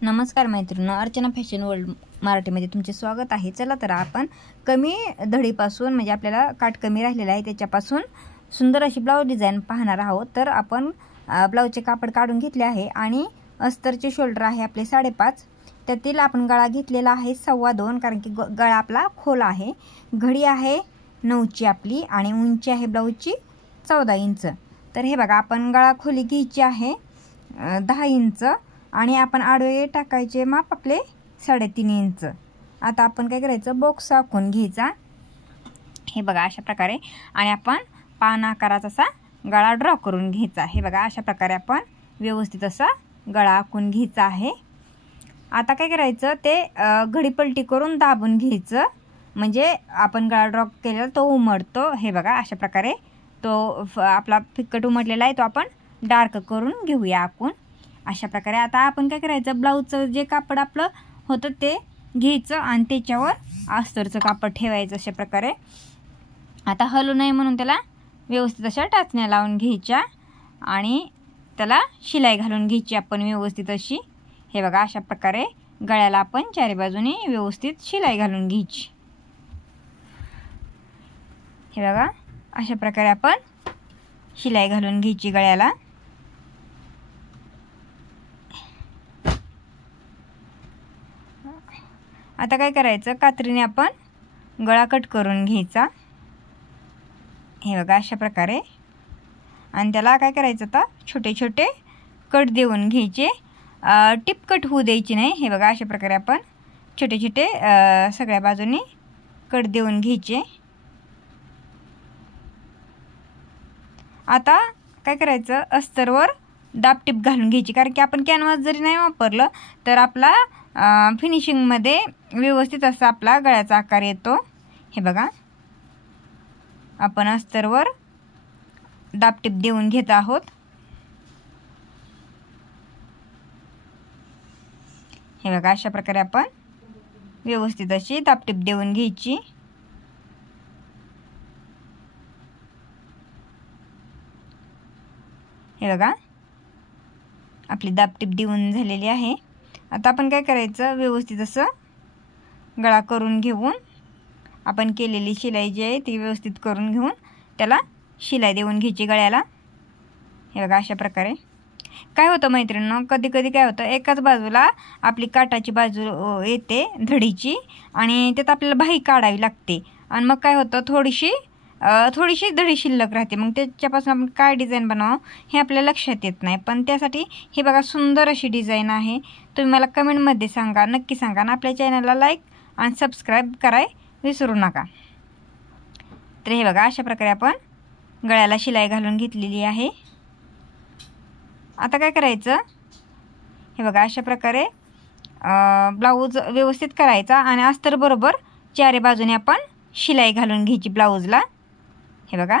नमस्कार मैत्रिणींनो, Archana fashion world मराठीमध्ये तुमचे स्वागत आहे। चला तर आपण कमी धडीपासून म्हणजे आपल्याला काट कमी राहिलेला आहे त्याच्यापासून सुंदर अशी ब्लाउज डिझाइन पाहणार आहोत। तर आपण ब्लाउजचे कापड काढून घेतले आहे आणि अस्तरचे शोल्डर आहे आपले 5.5, त्यातील आपण गळा घेतलेला आहे 2.25 कारण की गळा आपला खोल आहे। घडी आहे 9ची आपली आणि उंची आहे ब्लाउजची 14 इंच। तर हे बघा, आपण गळा खोली घ्यायची आहे 10 इंच आणि आपण आडवे टाकायचे माप आपले 3.5 इंच। आता आपण काय करायचं, बॉक्स आखून घ्यायचा हे बघा अशा प्रकारे, आणि आपण पान आकाराचा असा गळा ड्रॉ करून घ्यायचा। हे बघा अशा प्रकारे आपण व्यवस्थित असा गळा आखून घ्यायचा आहे। आता काय करायचं, ते घडी पलटी करून दाबून घ्यायचं म्हणजे आपण गळा ड्रॉ केलेला तो उमटतो। हे बघा अशा प्रकारे तो आपला फिक्कट उमटलेला आहे तो आपण डार्क करून घेऊया आखून अशा प्रकारे। आता आपण काय करायचं, ब्लाउजचं जे कापड आपलं होतं ते घ्यायचं आणि त्याच्यावर अस्तरचं कापड ठेवायचं अशा प्रकारे। आता हलू नये म्हणून त्याला व्यवस्थित अशा टाचण्या लावून घ्यायच्या आणि त्याला शिलाई घालून घ्यायची आपण व्यवस्थित अशी। हे बघा अशा प्रकारे गळ्याला आपण चारी बाजूने व्यवस्थित शिलाई घालून घ्यायची। हे बघा अशा प्रकारे आपण शिलाई घालून घ्यायची गळ्याला। आता काय करायचं, कात्रीने आपण गळा कट करून घ्यायचा हे बघा अशा प्रकारे, आणि त्याला काय करायचं, आता छोटे छोटे कट देऊन घ्यायचे, टिप कट होऊ द्यायची नाही। हे बघा अशा प्रकारे आपण छोटे छोटे सगळ्या बाजूनी कट देऊन घ्यायचे। आता काय करायचं, अस्तरवर दाबटीप घालून घ्यायची कारण की आपण कॅनव्हास जरी नाही वापरलं तर आपला फिनिशिंगमध्ये व्यवस्थित असा आपला गळ्याचा आकार येतो। हे बघा आपण अस्तरवर दाबटीप देऊन घेत आहोत। हे बघा अशा प्रकारे आपण व्यवस्थित अशी दाबटीप देऊन घ्यायची। हे बघा आपली दाबटीप देऊन झालेली आहे। आता आपण काय करायचं, व्यवस्थित असं गळा करून घेऊन आपण केलेली शिलाई जी आहे ती व्यवस्थित करून घेऊन त्याला शिलाई देऊन घ्यायची गळ्याला। हे बघा अशा प्रकारे। काय होतं मैत्रिणींनो, कधी कधी काय होतं, एकाच बाजूला आपली काटाची बाजू येते धडीची आणि त्यात आपल्याला बाही काढावी लागते आणि मग काय होतं, थोडीशी धडी शिल्लक राहते। मग त्याच्यापासून आपण काय डिझाईन बनवावं हे आपल्याला लक्षात येत नाही। पण त्यासाठी हे बघा सुंदर अशी डिझाईन आहे। तुम्ही मला कमेंटमध्ये सांगा, नक्की सांगा, आणि आपल्या चॅनलला लाईक आणि सबस्क्राईब करायला विसरू नका। तर हे बघा अशा प्रकारे आपण गळ्याला शिलाई घालून घेतलेली आहे। आता काय करायचं, हे बघा अशा प्रकारे ब्लाऊज व्यवस्थित करायचा आणि अस्तर बरोबर चारी बाजूने आपण शिलाई घालून घ्यायची ब्लाऊजला। हे बघा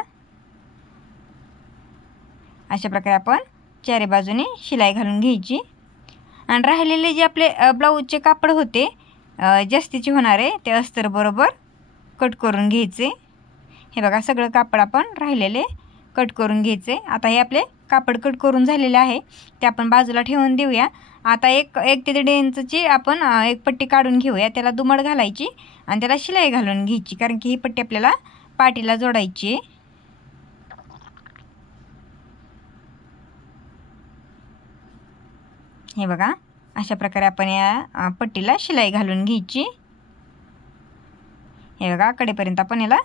अशा प्रकारे आपण चारी बाजूने शिलाई घालून घ्यायची आणि राहिलेले जे आपले ब्लाऊजचे कापड होते जास्तीचे होणारे ते अस्तर बरोबर कट करून घ्यायचे। हे बघा सगळं कापड आपण राहिलेले कट करून घ्यायचे। आता हे आपले कापड कट करून झालेले आहे ते आपण बाजूला ठेवून देऊया। आता एक ते 1.5 इंचची आपण एक पट्टी काढून घेऊया, त्याला दुमड घालायची आणि त्याला शिलाई घालून घ्यायची कारण की ही पट्टी आपल्याला पाठीला जोडायची। हे बघा अशा प्रकारे आपण या पट्टीला शिलाई घालून घ्यायची। हे बघा कडेपर्यंत आपण याला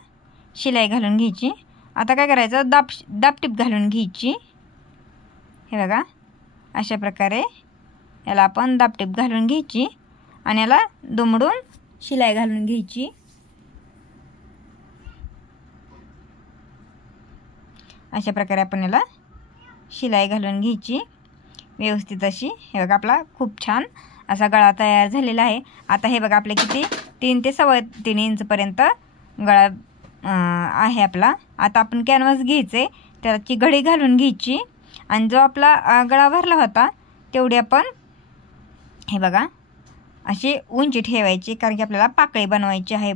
शिलाई घालून घ्यायची। आता काय करायचं, दाबटीप घालून घ्यायची। हे बघा अशा प्रकारे याला आपण दाबटीप घालून घ्यायची आणि याला दुमडून शिलाई घालून घ्यायची। अशा प्रकारे आपण याला शिलाई घालून घ्यायची व्यवस्थित अशी। हे बघा आपला खूप छान असा गळा तयार झालेला आहे। आता हे बघा आपले किती 3 ते 3.25 इंचपर्यंत गळा आहे आपला। आता आपण कॅनव्हास घ्यायचे, त्याची घडी घालून घ्यायची आणि जो आपला गळा भरला होता तेवढी आपण हे बघा अशी उंची ठेवायची कारण की आपल्याला पाकळी बनवायची आहे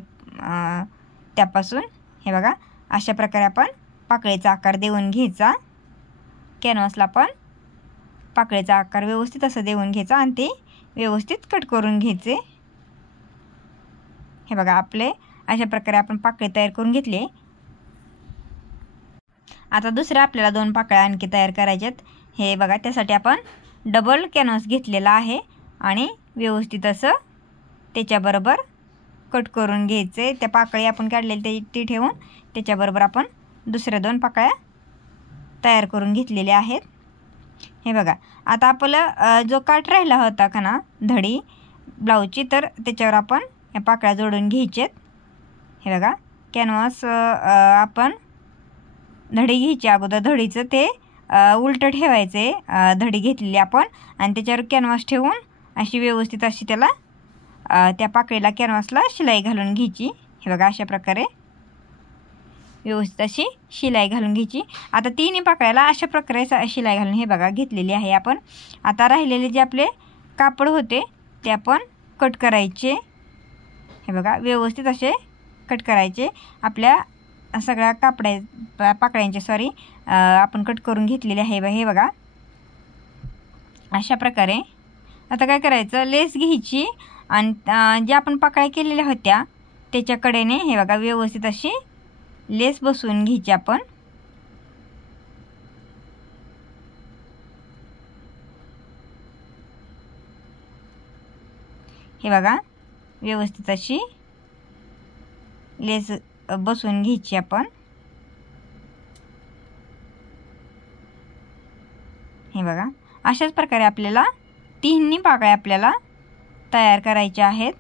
त्यापासून। हे बघा अशा प्रकारे आपण पाकळीचा आकार देऊन घ्यायचा। कॅनव्हासला आपण पाकळीचा आकार व्यवस्थित असं देऊन घ्यायचा आणि ते व्यवस्थित कट करून घ्यायचे। हे बघा आपले अशा प्रकारे आपण पाकळी तयार करून घेतली। आता दुसऱ्या आपल्याला 2 पाकळ्या आणखी तयार करायच्यात। हे बघा त्यासाठी आपण डबल कॅनव्हास घेतलेला आहे आणि व्यवस्थित असं त्याच्याबरोबर कट करून घ्यायचे। त्या पाकळी आपण काढलेली ती ठेवून त्याच्याबरोबर आपण दुसऱ्या 2 पाकळ्या तयार करून घेतलेल्या आहेत। हे बघा आता आपला जो काट राहिला होता का ना धडी ब्लाऊजची, तर त्याच्यावर आपण या पाकळ्या जोडून घ्यायच्यात। हे बघा कॅनव्हास आपण धडी घ्यायची अगोदर, धडीचं ते उलटं ठेवायचे, धडी घेतलेली आपण आणि त्याच्यावर कॅनव्हास ठेवून अशी व्यवस्थित अशी त्याला त्या पाकळीला कॅनव्हासला शिलाई घालून घ्यायची। हे बघा अशा प्रकारे व्यवस्थित अशी शिलाई घालून घ्यायची। आता 3 पाकळ्याला अशा प्रकारे शिलाई घालून हे बघा घेतलेली आहे आपण। आता राहिलेले जे आपले कापड होते ते आपण कट करायचे। हे बघा व्यवस्थित असे कट करायचे। आपल्या सगळ्या पाकळ्यांचे आपण कट करून घेतलेले आहे। हे बघा अशा प्रकारे आता काय करायचं, लेस घ्यायची आणि ज्या आपण पाकळ्या केलेल्या होत्या त्याच्या कडेने हे बघा व्यवस्थित अशी लेस बसवून घ्यायची आपण। हे बघा व्यवस्थित अशी लेस बसवून घ्यायची आपण। हे बघा अशाच प्रकारे आपल्याला 3 पाकळ्या आपल्याला तयार करायच्या आहेत।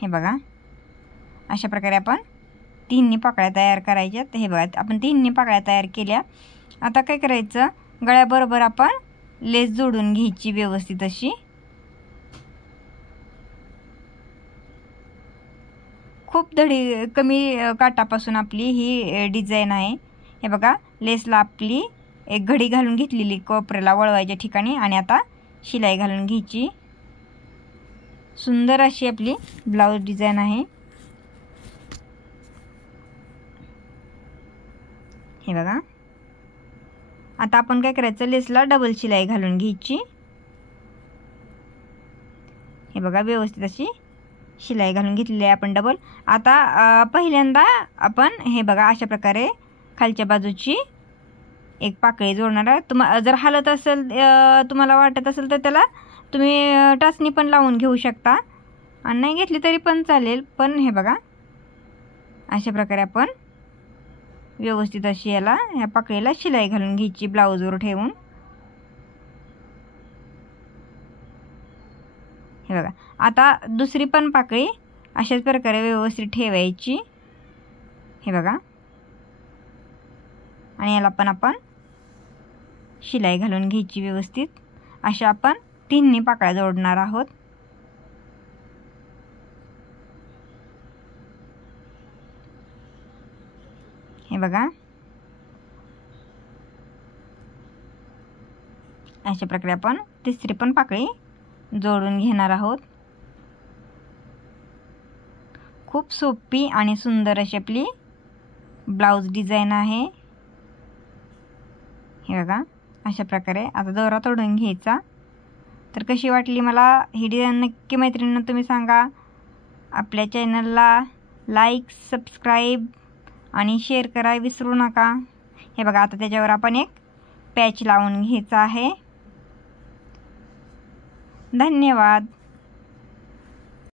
हे बघा अशा प्रकारे आपण 3 पाकळ्या तयार करायच्यात। हे बघा आपण 3 पाकळ्या तयार केल्या। आता काय करायचं, गळ्याबरोबर आपण लेस जोडून घ्यायची व्यवस्थित अशी। खूप धडी कमी काटापासून आपली ही डिझाइन आहे। हे बघा लेसला आपली एक घडी घालून घेतलेली कोपऱ्याला वळवायच्या ठिकाणी आणि आता शिलाई घालून घ्यायची। सुंदर अशी आपली ब्लाउज डिझाइन आहे। हे बघा आता आपण काय करायचं, लेसला डबल शिलाई घालून घ्यायची। हे बघा व्यवस्थित अशी शिलाई घालून घेतलेली आहे आपण डबल। आता पहिल्यांदा आपण हे बघा अशा प्रकारे खालच्या बाजूची एक पाकळी जोडणार आहे। जर हालत असेल तुम्हाला वाटत असेल तर त्याला तुम्ही टाचणी पण लावून घेऊ शकता आणि नाही घेतली तरी पण चालेल। पण हे बघा अशा प्रकारे आपण व्यवस्थित अशी याला ह्या पाकळीला शिलाई घालून घ्यायची ब्लाऊजवर ठेवून। हे बघा आता दुसरी पण पाकळी अशाच प्रकारे व्यवस्थित ठेवायची। हे बघा आणि याला पण आपण शिलाई घालून घ्यायची व्यवस्थित। अशा आपण 3 पाकळ्या जोडणार आहोत। हे बघा अशा प्रकारे आपण तिसरी पण पाकळी जोडून घेणार आहोत। खूप सोपी आणि सुंदर अशी आपली ब्लाउज डिझाइन आहे। हे बघा अशा प्रकारे आता दोरा तोडून घ्यायचा। तर कशी वाटली मला ही डिझाइन नक्की मैत्रिणींना तुम्ही सांगा। आपल्या चॅनलला लाईक, सबस्क्राईब आणि शेअर करायला विसरू नका। हे बघा आता त्याच्यावर आपण एक पॅच लावून घ्यायचा आहे। धन्यवाद।